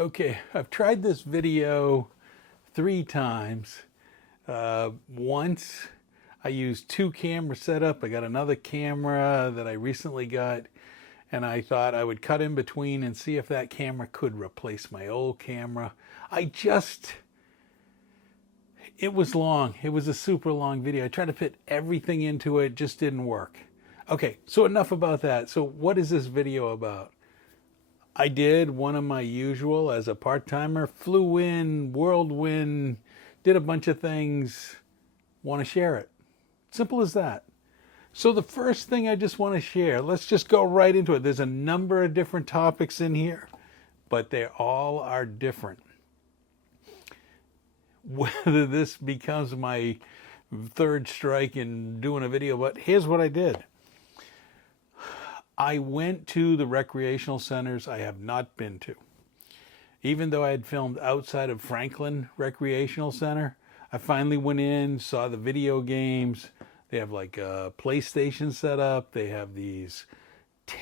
Okay, I've tried this video 3 times. Once I used 2 camera setup. I got another camera that I recently got, and I thought I would cut in between and see if that camera could replace my old camera. It was long. It was a super long video. I tried to fit everything into it, just didn't work. Okay, so enough about that. So what is this video about? I did one of my usual as a part-timer, flew in, whirlwind, did a bunch of things, want to share it. Simple as that. So the first thing I just want to share, let's just go right into it. There's a number of different topics in here, but they all are different. Whether this becomes my third strike in doing a video, but here's what I did. I went to the recreational centers I have not been to. Even though I had filmed outside of Franklin Recreational Center, I finally went in, saw the video games. They have like a PlayStation set up. They have these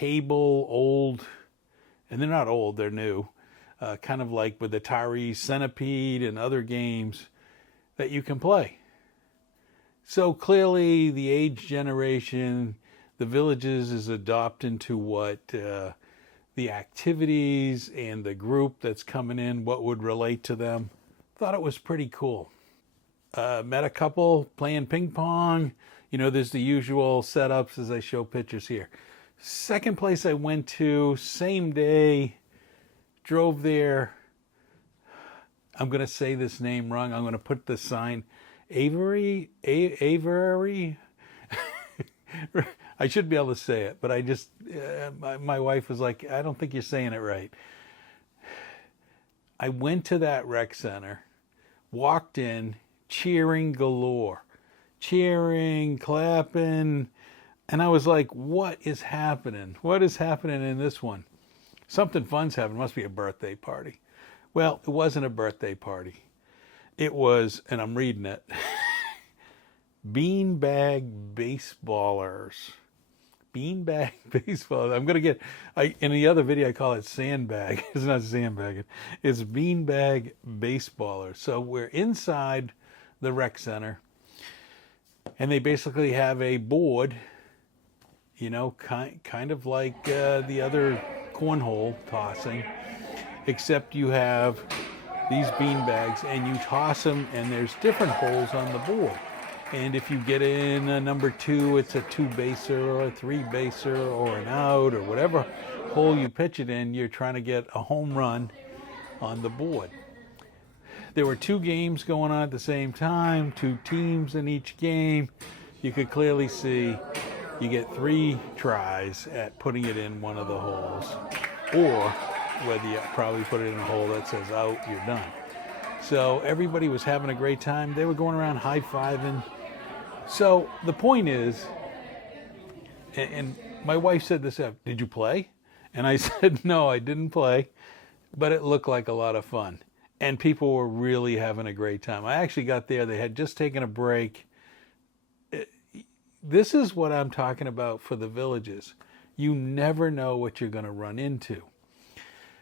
old, and they're not old, they're new. Kind of like with Atari Centipede and other games that you can play. So clearly the age generation, the Villages is adopting to what the activities and the group that's coming in, what would relate to them. Thought it was pretty cool. Met a couple playing ping pong. You know, there's the usual setups as I show pictures here. Second place I went to, same day, drove there. I'm going to say this name wrong. I'm going to put the sign, Avery? I should be able to say it, but I just, my wife was like, I don't think you're saying it right. I went to that rec center, walked in, cheering galore. Cheering, clapping, and I was like, what is happening? What is happening in this one? Something fun's happening. Must be a birthday party. Well, it wasn't a birthday party. It was, and I'm reading it, beanbag baseballers. Beanbag baseball. I'm gonna get. In the other video I call it sandbag. It's not sandbagging. It's beanbag baseballers. So we're inside the rec center, and they basically have a board. You know, kind of like the other cornhole tossing, except you have these beanbags and you toss them, and there's different holes on the board. And if you get in a number 2, it's a 2-baser or a 3-baser or an out or whatever hole you pitch it in, you're trying to get a home run on the board. There were 2 games going on at the same time, 2 teams in each game. You could clearly see you get 3 tries at putting it in one of the holes, or whether you probably put it in a hole that says out, you're done. So everybody was having a great time. They were going around high-fiving. So the point is, and my wife said this, did you play? And I said, no, I didn't play, but it looked like a lot of fun. And people were really having a great time. I actually got there. They had just taken a break. This is what I'm talking about for the Villages. You never know what you're going to run into.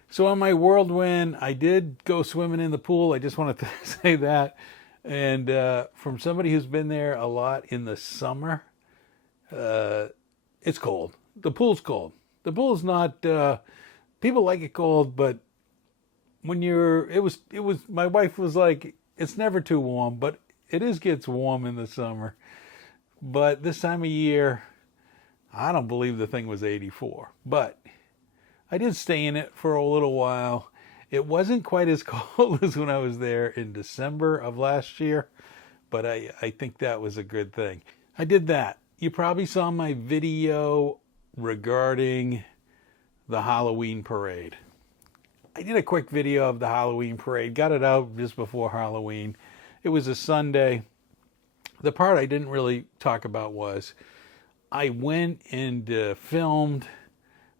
So on my whirlwind, I did go swimming in the pool. I just wanted to say that. And from somebody who's been there a lot in the summer, it's cold. The pool's cold. The pool's not, people like it cold, but when it was, my wife was like, it's never too warm, but it gets warm in the summer. But this time of year, I don't believe the thing was 84. But I did stay in it for a little while. It wasn't quite as cold as when I was there in December of last year, but I think that was a good thing. I did that. You probably saw my video regarding the Halloween parade. I did a quick video of the Halloween parade, got it out just before Halloween. It was a Sunday. The part I didn't really talk about was I went and filmed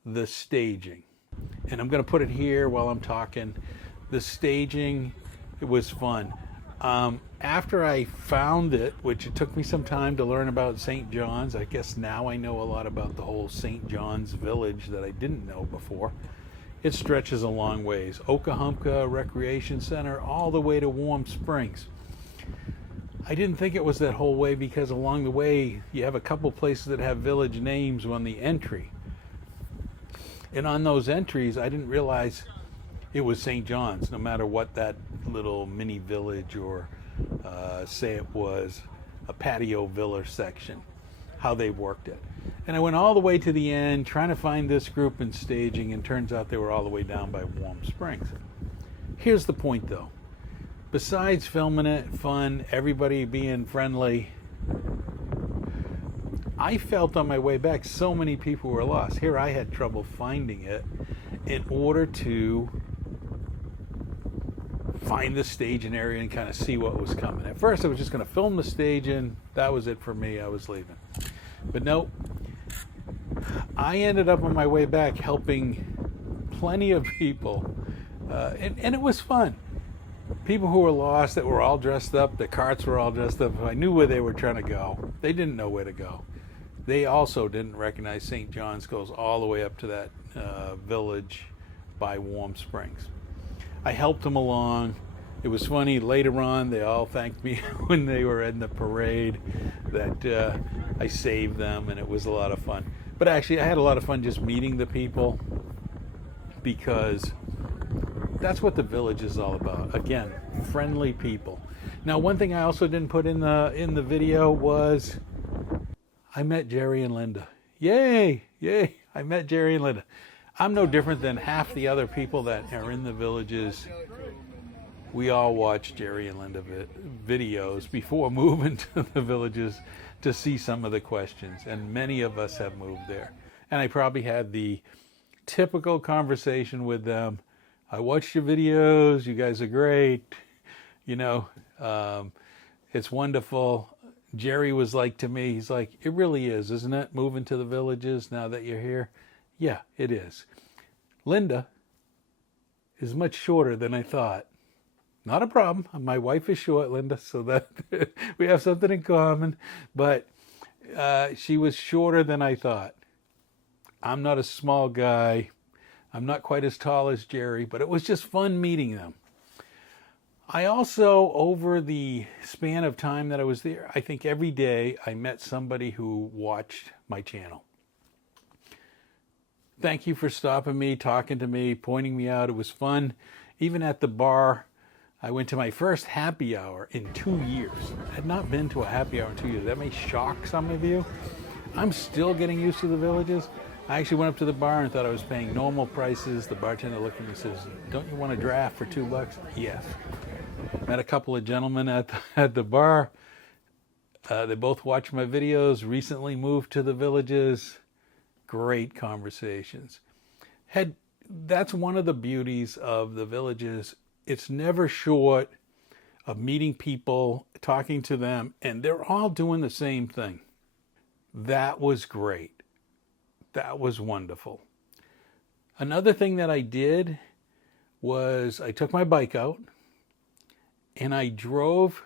the staging. And I'm going to put it here while I'm talking. The staging, it was fun. After I found it, which it took me some time to learn about St. John's, I guess now I know a lot about the whole St. John's village that I didn't know before. It stretches a long ways. Okahumpka Recreation Center all the way to Warm Springs. I didn't think it was that whole way because along the way you have a couple places that have village names on the entry. And on those entries, I didn't realize it was St. John's, no matter what that little mini village or say it was a patio villa section, how they worked it. And I went all the way to the end trying to find this group in staging, and turns out they were all the way down by Warm Springs. Here's the point though. Besides filming it, fun, everybody being friendly, I felt on my way back so many people were lost. Here I had trouble finding it in order to find the staging area and kind of see what was coming. At first I was just going to film the staging. That was it for me. I was leaving. But no, I ended up on my way back helping plenty of people. And it was fun. People who were lost that were all dressed up, the carts were all dressed up. I knew where they were trying to go. They didn't know where to go. They also didn't recognize St. John's goes all the way up to that village by Warm Springs. I helped them along. It was funny. Later on, they all thanked me when they were in the parade that I saved them, and it was a lot of fun. But actually, I had a lot of fun just meeting the people because that's what the village is all about. Again, friendly people. Now, one thing I also didn't put in the video was I met Jerry and Linda. Yay! Yay! I met Jerry and Linda. I'm no different than half the other people that are in the villages. We all watch Jerry and Linda videos before moving to the villages to see some of the questions, and many of us have moved there. And I probably had the typical conversation with them. I watched your videos. You guys are great. You know, it's wonderful. Jerry was like to me, he's like, it really is, isn't it? Moving to the villages now that you're here. Yeah, it is. Linda is much shorter than I thought. Not a problem. My wife is short, Linda, so that we have something in common. But she was shorter than I thought. I'm not a small guy. I'm not quite as tall as Jerry, but it was just fun meeting them. I also, over the span of time that I was there, I think every day I met somebody who watched my channel. Thank you for stopping me, talking to me, pointing me out. It was fun. Even at the bar, I went to my first happy hour in 2 years. I had not been to a happy hour in 2 years. That may shock some of you. I'm still getting used to the villages. I actually went up to the bar and thought I was paying normal prices. The bartender looked at me and says, don't you want a draft for $2? Yes. Met a couple of gentlemen at the bar. They both watch my videos, recently moved to the villages. Great conversations. That's one of the beauties of the villages. It's never short of meeting people, talking to them, and they're all doing the same thing. That was great. That was wonderful. Another thing that I did was I took my bike out and I drove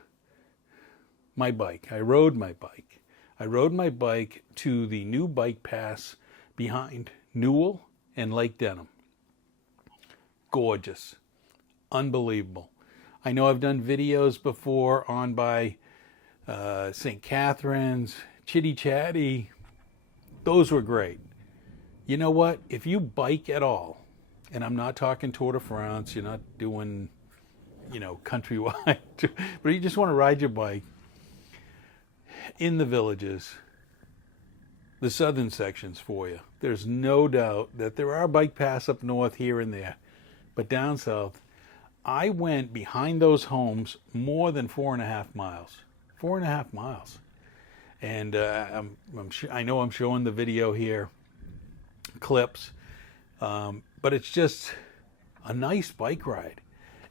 my bike. I rode my bike. I rode my bike to the new bike pass behind Newell and Lake Denham. Gorgeous. Unbelievable. I know I've done videos before on by St. Catherine's, Chitty Chatty. Those were great. You know what? If you bike at all, and I'm not talking Tour de France, you're not doing, countrywide, but you just want to ride your bike in the villages, the southern sections for you. There's no doubt that there are bike paths up north here and there, but down south, I went behind those homes more than 4.5 miles. 4.5 miles. And I know I'm showing the video here, clips, but it's just a nice bike ride.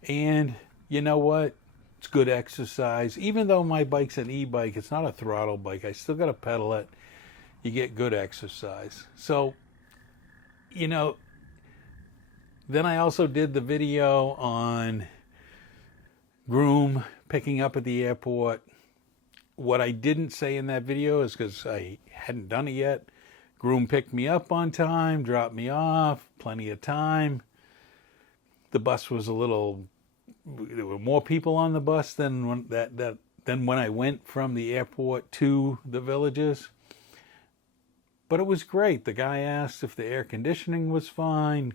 And you know what? It's good exercise. Even though my bike's an e-bike, it's not a throttle bike. I still got to pedal it. You get good exercise. So, then I also did the video on Groom picking up at the airport. What I didn't say in that video is because I hadn't done it yet. Groom picked me up on time, dropped me off, plenty of time. the bus was a little, there were more people on the bus than when I went from the airport to the villages. But it was great. The guy asked if the air conditioning was fine.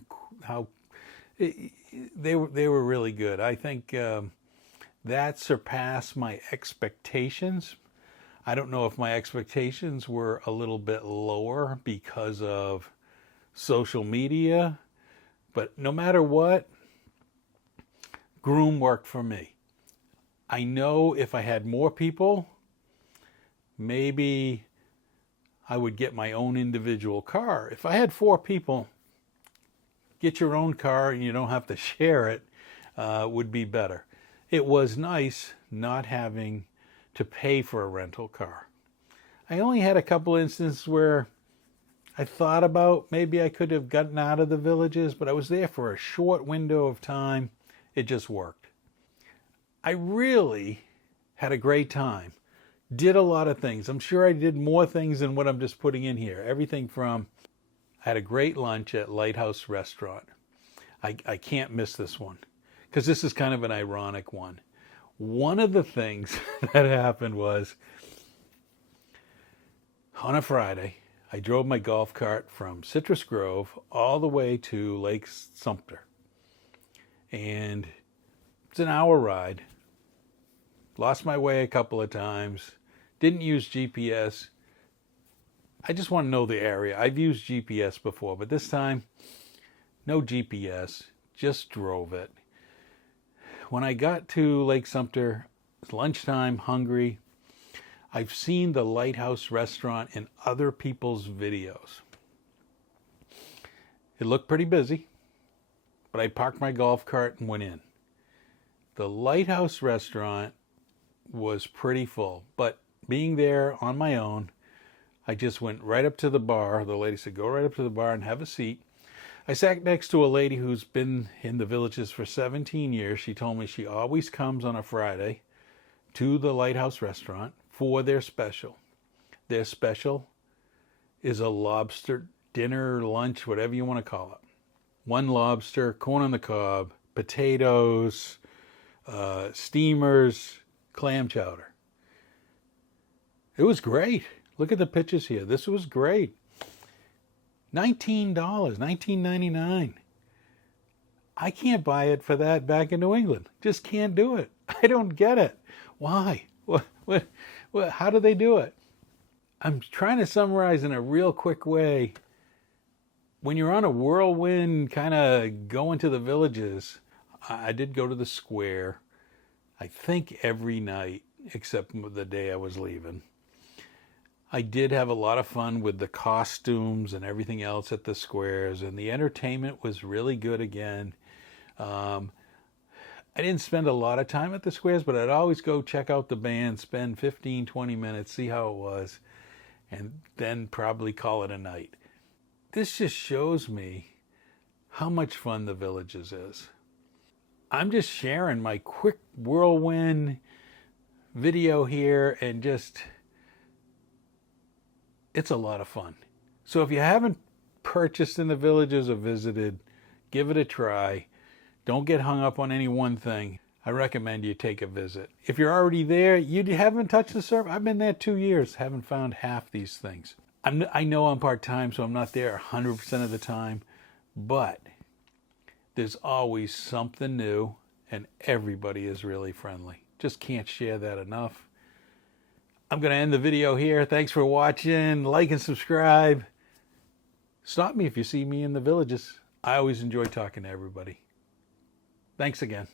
They were really good. I think that surpassed my expectations. I don't know if my expectations were a little bit lower because of social media, but no matter what, Groom worked for me. I know if I had more people, maybe I would get my own individual car. If I had 4 people, get your own car and you don't have to share it, would be better. It was nice not having to pay for a rental car. I only had a couple instances where I thought about maybe I could have gotten out of the villages, but I was there for a short window of time. It just worked. I really had a great time. Did a lot of things. I'm sure I did more things than what I'm just putting in here. Everything from, I had a great lunch at Lighthouse Restaurant. I can't miss this one because this is kind of an ironic one. One of the things that happened was on a Friday, I drove my golf cart from Citrus Grove all the way to Lake Sumter. And it's an hour ride. Lost my way a couple of times. Didn't use GPS. I just want to know the area. I've used GPS before, but this time, no GPS. Just drove it. When I got to Lake Sumter, it's lunchtime, hungry. I've seen the Lighthouse Restaurant in other people's videos. It looked pretty busy, but I parked my golf cart and went in. The Lighthouse Restaurant was pretty full, but being there on my own, I just went right up to the bar. The lady said, go right up to the bar and have a seat. I sat next to a lady who's been in the villages for 17 years. She told me she always comes on a Friday to the Lighthouse Restaurant for their special. Their special is a lobster dinner, lunch, whatever you want to call it. 1 lobster, corn on the cob, potatoes, steamers, clam chowder. It was great. Look at the pictures here. This was great. $19, $19.99. I can't buy it for that back in New England. Just can't do it. I don't get it. Why? What, how do they do it? I'm trying to summarize in a real quick way. When you're on a whirlwind kind of going to the villages, I did go to the square, I think every night except the day I was leaving. I did have a lot of fun with the costumes and everything else at the squares, and the entertainment was really good again. I didn't spend a lot of time at the squares, but I'd always go check out the band, spend 15, 20 minutes, see how it was, and then probably call it a night. This just shows me how much fun the villages is. I'm just sharing my quick whirlwind video here, and just, it's a lot of fun. So if you haven't purchased in the villages or visited, give it a try. Don't get hung up on any one thing. I recommend you take a visit. If you're already there, you haven't touched the surf. I've been there 2 years, haven't found half these things. I know I'm part-time, so I'm not there 100% of the time, but there's always something new, and everybody is really friendly. Just can't share that enough. I'm going to end the video here. Thanks for watching. Like and subscribe. Stop me if you see me in the villages. I always enjoy talking to everybody. Thanks again.